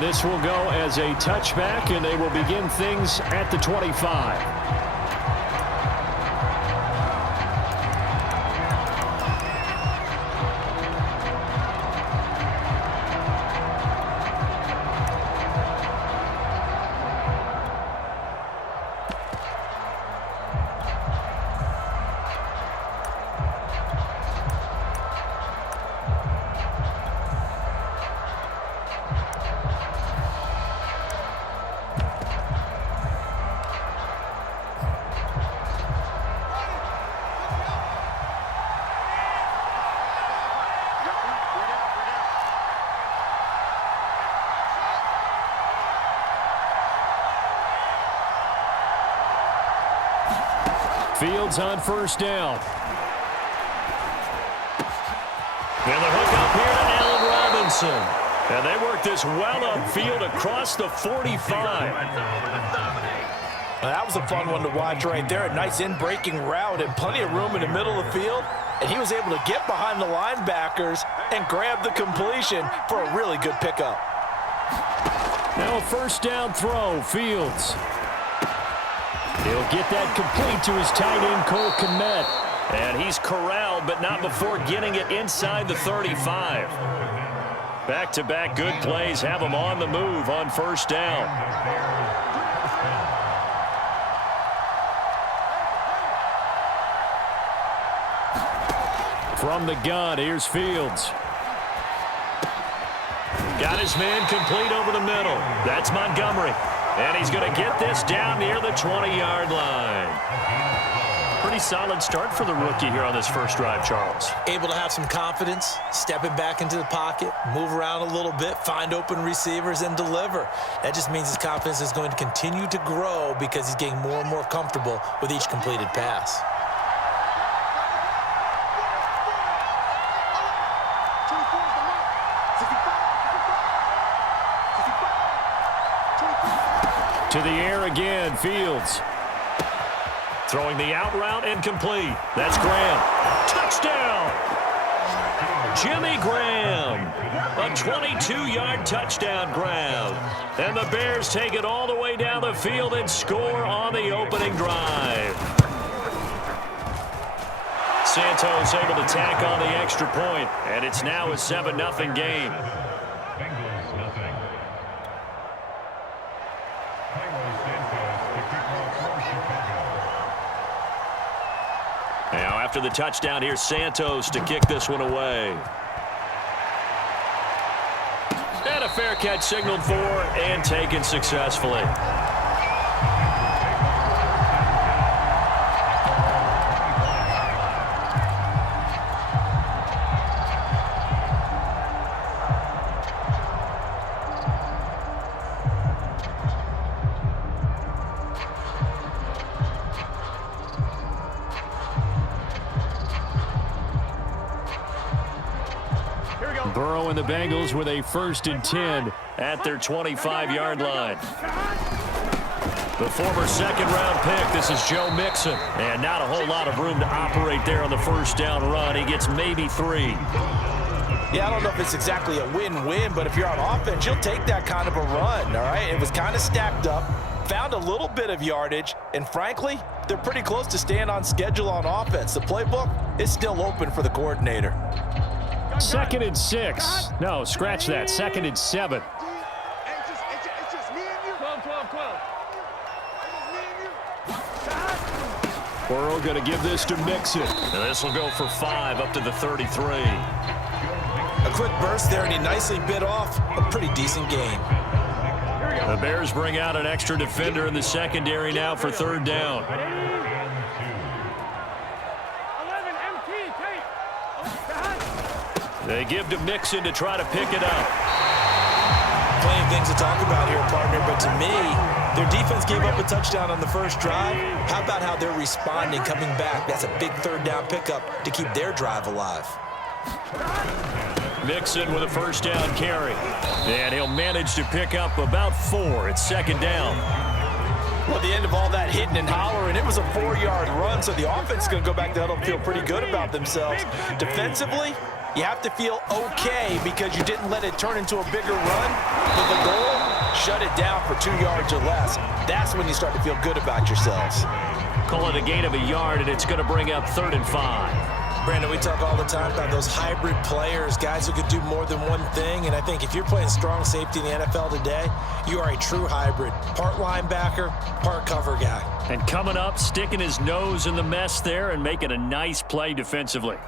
And this will go as a touchback, and they will begin things at the 25. Fields on first down. And the hook up here to Allen Robinson. And they work this well upfield across the 45. That was a fun one to watch right there. A nice in-breaking route and plenty of room in the middle of the field. And he was able to get behind the linebackers and grab the completion for a really good pickup. Now a first down throw, Fields. He'll get that complete to his tight end, Cole Kmet. And he's corralled, but not before getting it inside the 35. Back-to-back good plays have him on the move on first down. From the gun, here's Fields. Got his man complete over the middle. That's Montgomery. And he's going to get this down near the 20-yard line. Pretty solid start for the rookie here on this first drive, Charles. Able to have some confidence, stepping back into the pocket, move around a little bit, find open receivers, and deliver. That just means his confidence is going to continue to grow because he's getting more and more comfortable with each completed pass. To the air again, Fields. Throwing the out route and complete. That's Graham. Touchdown! Jimmy Graham. A 22-yard touchdown grab. And the Bears take it all the way down the field and score on the opening drive. Santos able to tack on the extra point, and it's now a 7-0 game. Now after the touchdown, here's Santos to kick this one away. And a fair catch signaled for and taken successfully. Burrow and the Bengals with a 1st and 10 at their 25-yard line. The former second-round pick, this is Joe Mixon. And not a whole lot of room to operate there on the first down run. He gets maybe 3. Yeah, I don't know if it's exactly a win-win, but if you're on offense, you'll take that kind of a run, all right? It was kind of stacked up, found a little bit of yardage, and frankly, they're pretty close to staying on schedule on offense. The playbook is still open for the coordinator. 2nd and 6. No, scratch that. 2nd and 7. Burrow going to give this to Mixon. And this will go for 5 up to the 33. A quick burst there, and he nicely bit off a pretty decent gain. The Bears bring out an extra defender in the secondary now for 3rd down. They give to Mixon to try to pick it up. Plenty of things to talk about here, partner, but to me, their defense gave up a touchdown on the first drive. How about how they're responding, coming back? That's a big 3rd down pickup to keep their drive alive. Mixon with a 1st down carry. And he'll manage to pick up about 4. It's 2nd down. Well, at the end of all that hitting and hollering, it was a 4-yard run, so the offense is going to go back to huddle and feel pretty good about themselves. Defensively, You have to feel okay because you didn't let it turn into a bigger run. But the goal, shut it down for 2 yards or less. That's when you start to feel good about yourselves. Call it a gain of a yard, and it's going to bring up 3rd and 5. Brandon, we talk all the time about those hybrid players, guys who could do more than one thing. And I think if you're playing strong safety in the NFL today, you are a true hybrid. Part linebacker, part cover guy. And coming up, sticking his nose in the mess there and making a nice play defensively.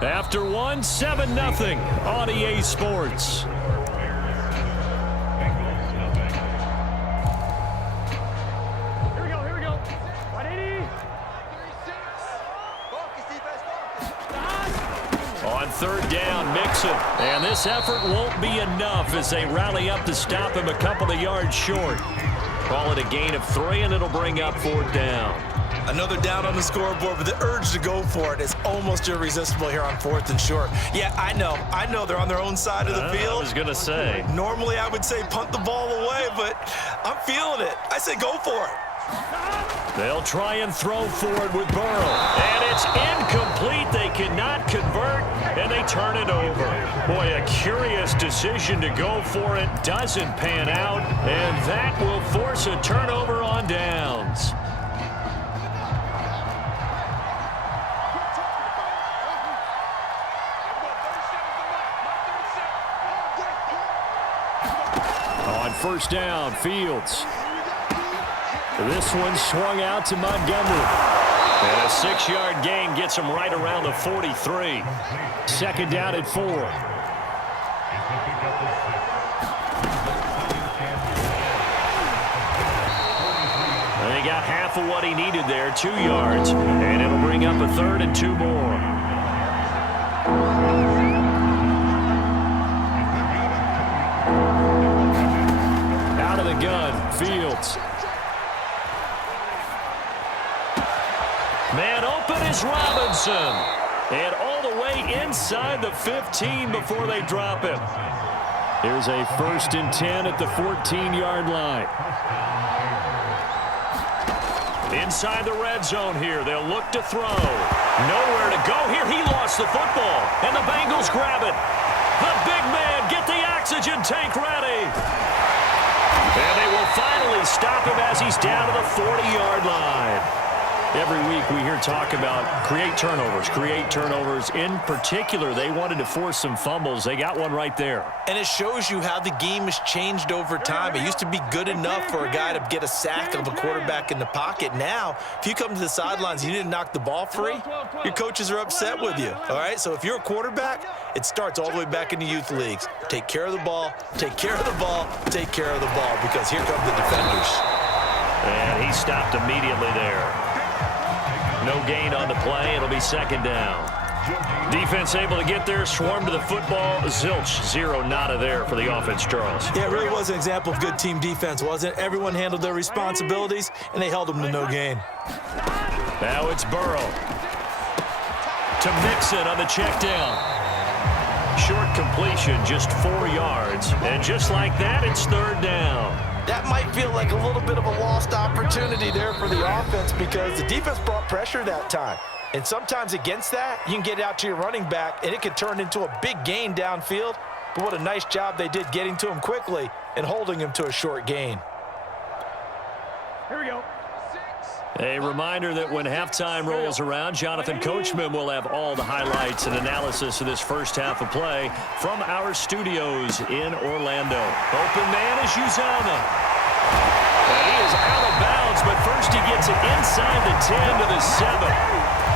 After one, 7-0 on EA Sports. On 3rd down, Mixon. And this effort won't be enough as they rally up to stop him a couple of yards short. Call it a gain of 3, and it'll bring up 4th down. Another down on the scoreboard, but the urge to go for it is almost irresistible here on 4th and short. Yeah, I know they're on their own side of the field. I was going to say. Normally I would say punt the ball away, but I'm feeling it. I say go for it. They'll try and throw forward with Burrow. And it's incomplete. They cannot convert, and they turn it over. Boy, a curious decision to go for it doesn't pan out, and that will force a turnover on downs. On 1st down, Fields. This one swung out to Montgomery. And a 6-yard gain gets him right around the 43. 2nd down at 4. And he got half of what he needed there, 2 yards. And it'll bring up a 3rd and 2 more. Out of the gun, Fields. Man open is Robinson. And all the way inside the 15 before they drop him. Here's a 1st and 10 at the 14-yard line. Inside the red zone here. They'll look to throw. Nowhere to go here. He lost the football. And the Bengals grab it. The big man, get the oxygen tank ready. And they will finally stop him as he's down to the 40-yard line. Every week we hear talk about create turnovers. In particular, they wanted to force some fumbles. They got one right there. And it shows you how the game has changed over time. It used to be good enough for a guy to get a sack of a quarterback in the pocket. Now, if you come to the sidelines and you didn't knock the ball free, your coaches are upset with you. All right, so if you're a quarterback, it starts all the way back in the youth leagues. Take care of the ball, take care of the ball, take care of the ball, because here come the defenders. And he stopped immediately there. No gain on the play. It'll be 2nd down. Defense able to get there, swarm to the football. Zilch, 0 nada there for the offense, Charles. Yeah, it really was an example of good team defense, wasn't it? Everyone handled their responsibilities, and they held them to no gain. Now it's Burrow. To Mixon on the check down. Short completion, just 4 yards. And just like that, it's 3rd down. That might feel like a little bit of a lost opportunity there for the offense because the defense brought pressure that time. And sometimes against that, you can get out to your running back, and it could turn into a big gain downfield. But what a nice job they did getting to him quickly and holding him to a short gain. Here we go. A reminder that when halftime rolls around, Jonathan Coachman will have all the highlights and analysis of this first half of play from our studios in Orlando. Open man is Uzomah. And he is out of bounds, but first he gets it inside the 10 to the 7.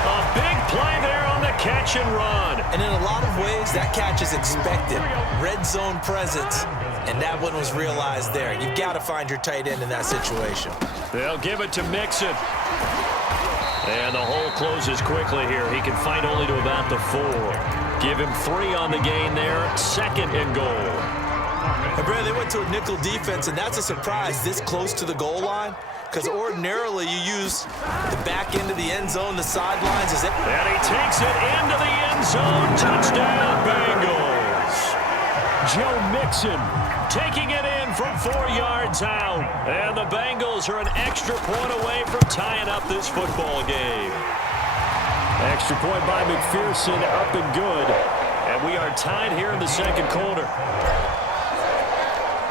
A big play there on the catch and run. And in a lot of ways, that catch is expected. Red zone presence, and that one was realized there. You've got to find your tight end in that situation. They'll give it to Mixon. And the hole closes quickly here. He can fight only to about the 4. Give him 3 on the gain there. 2nd and goal. And Brad, they went to a nickel defense, and that's a surprise this close to the goal line. Because ordinarily you use the back end of the end zone, the sidelines. And he takes it into the end zone. Touchdown, Bengals. Joe Mixon taking it in from 4 yards out. And the Bengals are an extra point away from tying up this football game. Extra point by McPherson, up and good. And we are tied here in the second quarter.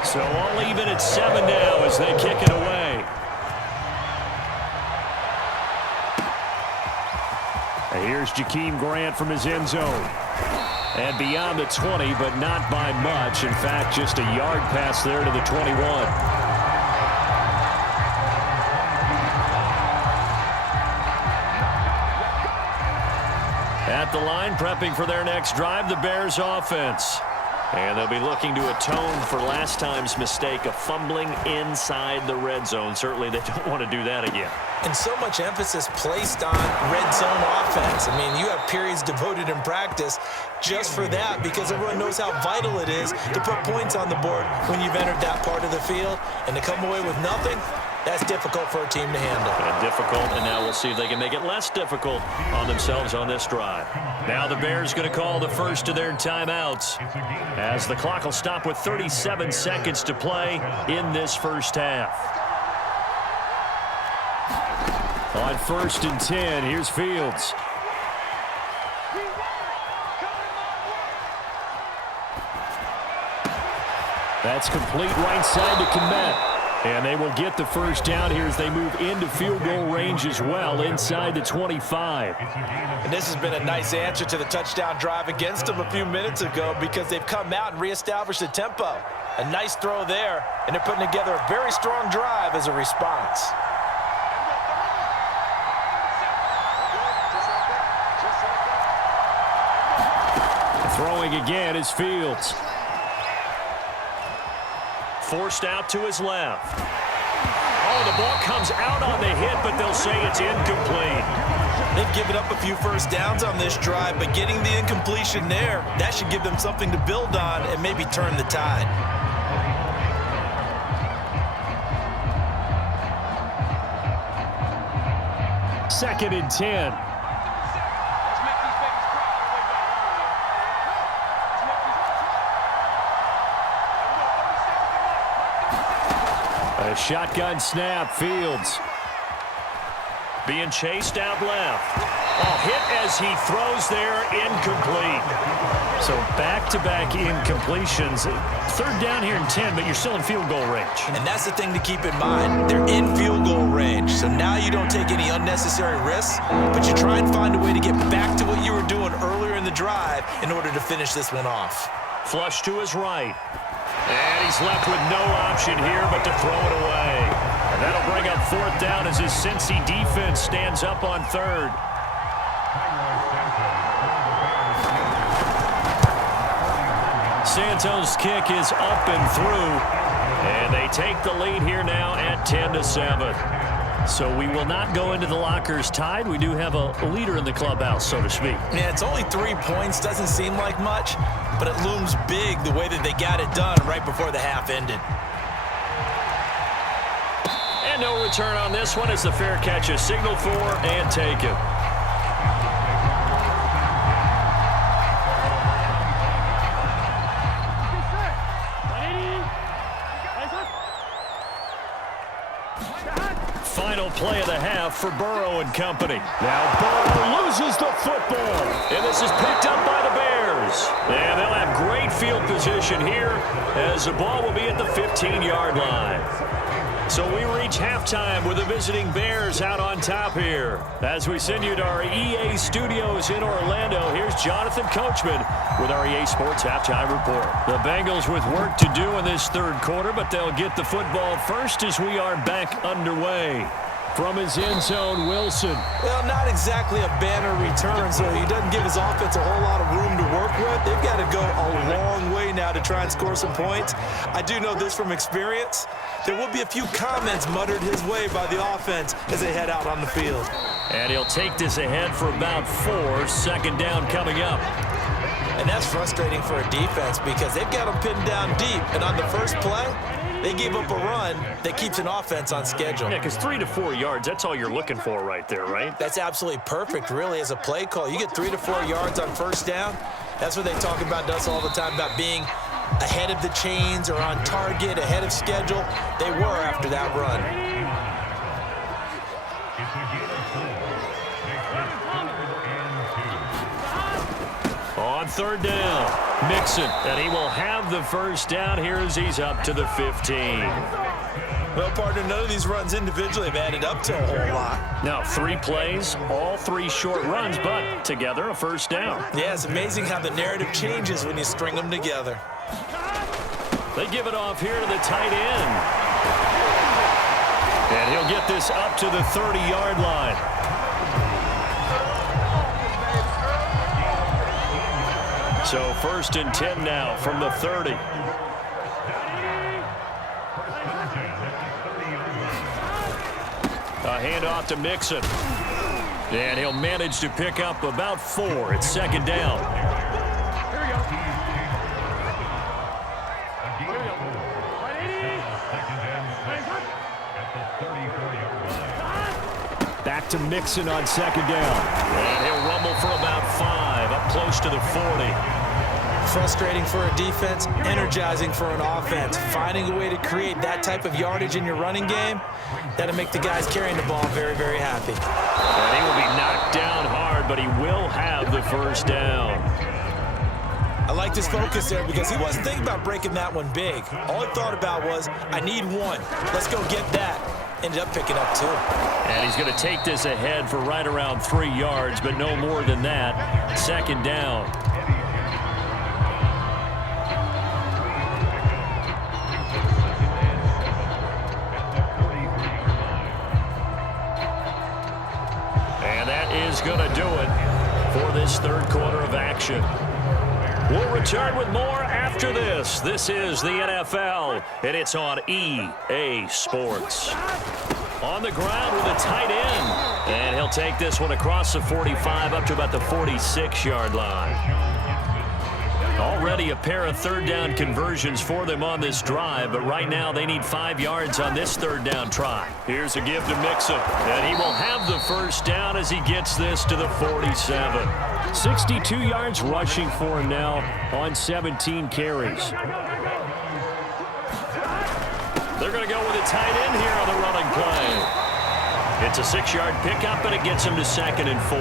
So all even at 7 now as they kick it away. And here's Jakeem Grant from his end zone. And beyond the 20, but not by much. In fact, just a yard pass there to the 21. At the line, prepping for their next drive, the Bears offense. And they'll be looking to atone for last time's mistake of fumbling inside the red zone. Certainly they don't want to do that again. And so much emphasis placed on red zone offense. I mean, you have periods devoted in practice just for that because everyone knows how vital it is to put points on the board when you've entered that part of the field. And to come away with nothing, that's difficult for a team to handle. And difficult, and now we'll see if they can make it less difficult on themselves on this drive. Now the Bears going to call the first of their timeouts as the clock will stop with 37 seconds to play in this first half. On 1st and 10, here's Fields. That's complete right side to Kmet. And they will get the first down here as they move into field goal range as well, inside the 25. And this has been a nice answer to the touchdown drive against them a few minutes ago because they've come out and reestablished the tempo. A nice throw there, and they're putting together a very strong drive as a response. Throwing again is Fields. Forced out to his left. Oh, the ball comes out on the hit, but they'll say it's incomplete. They've given up a few first downs on this drive, but getting the incompletion there, that should give them something to build on and maybe turn the tide. Second and 10. A shotgun snap, Fields. Being chased out left. Oh, hit as he throws there, incomplete. So back-to-back incompletions. Third down here and 10, but you're still in field goal range. And that's the thing to keep in mind. They're in field goal range, so now you don't take any unnecessary risks, but you try and find a way to get back to what you were doing earlier in the drive in order to finish this one off. Flush to his right. And he's left with no option here but to throw it away. And that'll bring up 4th down as his Cincy defense stands up on 3rd. Santos' kick is up and through. And they take the lead here now at 10-7. So we will not go into the lockers tied. We do have a leader in the clubhouse, so to speak. Yeah, it's only 3 points. Doesn't seem like much, but it looms big the way that they got it done right before the half ended. And no return on this one as the fair catch is signaled for and taken. Final play of the half for Burrow and company. Now Burrow loses the football. And this is picked up by the Bears. And they'll have great field position here as the ball will be at the 15-yard line. So we reach halftime with the visiting Bears out on top here. As we send you to our EA studios in Orlando, here's Jonathan Coachman with our EA Sports Halftime Report. The Bengals with work to do in this third quarter, but they'll get the football first as we are back underway. From his end zone, Wilson. Well, not exactly a banner return, so he doesn't give his offense a whole lot of room to work with. They've got to go a long way now to try and score some points. I do know this from experience. There will be a few comments muttered his way by the offense as they head out on the field. And he'll take this ahead for about 4. 2nd down coming up. And that's frustrating for a defense because they've got them pinned down deep. And on the first play, they gave up a run that keeps an offense on schedule. Yeah, because 3 to 4 yards, that's all you're looking for right there, right? That's absolutely perfect, really, as a play call. You get 3 to 4 yards on first down. That's what they talk about to us all the time, about being ahead of the chains or on target, ahead of schedule. They were after that run. third down. Mixon, and he will have the first down here as he's up to the 15. Well, partner, none of these runs individually have added up to a whole lot. Now, 3 plays, all 3 short runs, but together a first down. Yeah, it's amazing how the narrative changes when you string them together. They give it off here to the tight end. And he'll get this up to the 30-yard line. So 1st and 10 now from the 30. A handoff to Mixon. And he'll manage to pick up about 4. It's 2nd down. Back to Mixon on 2nd down. And he'll rumble for about 5, up close to the 40. Frustrating for a defense, energizing for an offense. Finding a way to create that type of yardage in your running game, that'll make the guys carrying the ball very, very happy. And he will be knocked down hard, but he will have the first down. I like this focus there because he wasn't thinking about breaking that one big. All he thought about was, I need 1. Let's go get that. Ended up picking up 2. And he's going to take this ahead for right around 3 yards, but no more than that. 2nd down. And that is going to do it for this 3rd quarter of action. We'll return with more after this. This is the NFL, and it's on EA Sports. On the ground with a tight end. And he'll take this one across the 45 up to about the 46-yard line. Already a pair of 3rd down conversions for them on this drive, but right now they need 5 yards on this 3rd down try. Here's a give to Mixon, and he will have the first down as he gets this to the 47. 62 yards rushing for him now on 17 carries. They're going to go with a tight end here on the running play. It's a 6-yard pickup, and it gets him to 2nd and 4.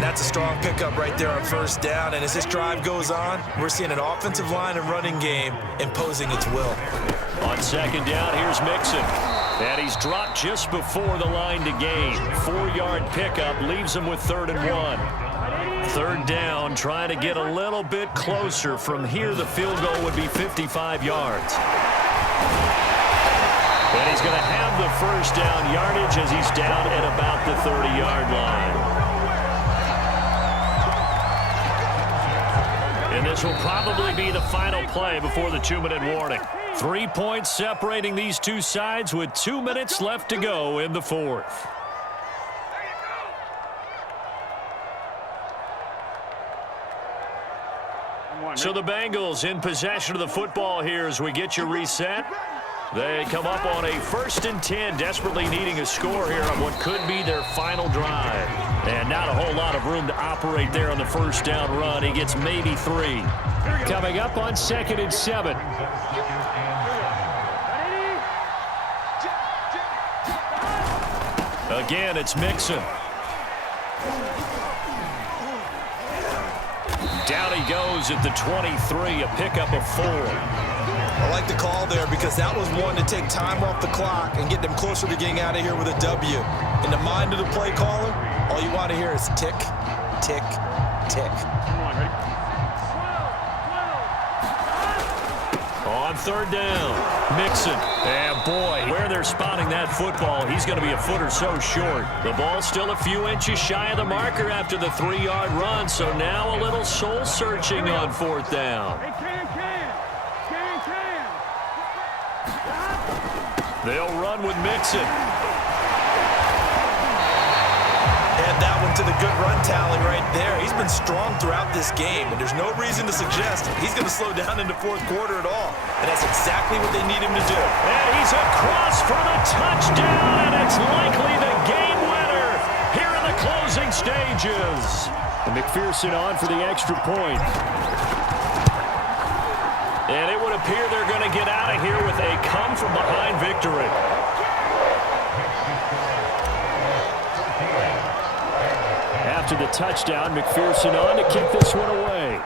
That's a strong pickup right there on 1st down, and as this drive goes on, we're seeing an offensive line and running game imposing its will. On 2nd down, here's Mixon. And he's dropped just before the line to gain. 4-yard pickup leaves him with 3rd and 1. 3rd down, trying to get a little bit closer. From here, the field goal would be 55 yards. And he's going to have the first down yardage as he's down at about the 30-yard line. And this will probably be the final play before the 2-minute warning. 3 points separating these two sides with 2 minutes left to go in the 4th. So the Bengals in possession of the football here as we get you reset. They come up on a 1st and 10, desperately needing a score here on what could be their final drive. And not a whole lot of room to operate there on the 1st down run. He gets maybe 3. Coming up on 2nd and 7. Again, it's Mixon. Down he goes at the 23, a pickup of 4. I like the call there because that was one to take time off the clock and get them closer to getting out of here with a W. In the mind of the play caller, all you want to hear is tick, tick, tick. On 3rd down, Mixon. And boy, where they're spotting that football, he's going to be a foot or so short. The ball's still a few inches shy of the marker after the 3-yard run, so now a little soul-searching on 4th down. They'll run with Mixon. Add that one to the good run tally right there. He's been strong throughout this game, and there's no reason to suggest he's going to slow down in the 4th quarter at all. And that's exactly what they need him to do. And he's across for the touchdown, and it's likely the game winner here in the closing stages. And McPherson on for the extra point. And it would appear they're going to get out of here with a come-from-behind victory. After the touchdown, McPherson on to kick this one away.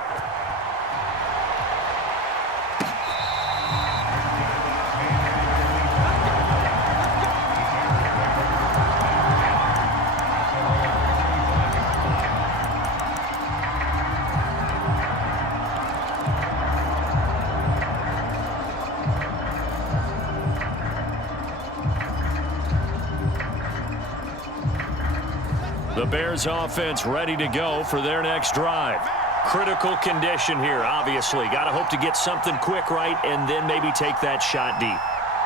The Bears offense ready to go for their next drive. Critical condition here, obviously. Got to hope to get something quick right and then maybe take that shot deep.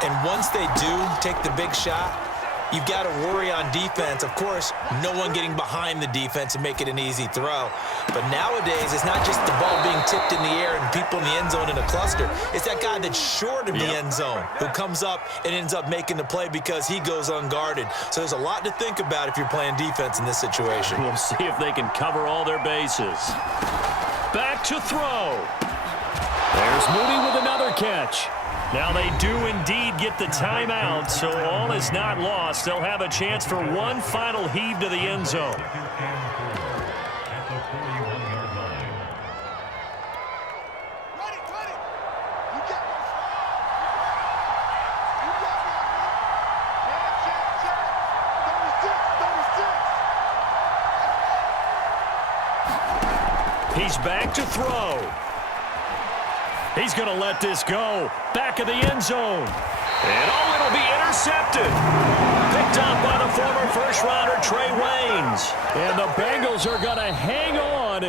And once they do take the big shot, you've got to worry on defense. Of course, no one getting behind the defense and make it an easy throw. But nowadays, it's not just the ball being tipped in the air and people in the end zone in a cluster. It's that guy that's short of the end zone who comes up and ends up making the play because he goes unguarded. So there's a lot to think about if you're playing defense in this situation. We'll see if they can cover all their bases. Back to throw. There's Moody with another catch. Now they do indeed get the timeout, so all is not lost. They'll have a chance for one final heave to the end zone. He's back to throw. He's going to let this go. Back of the end zone. And it'll be intercepted. Picked up by the former first-rounder Trey Waynes. And the Bengals are going to hang on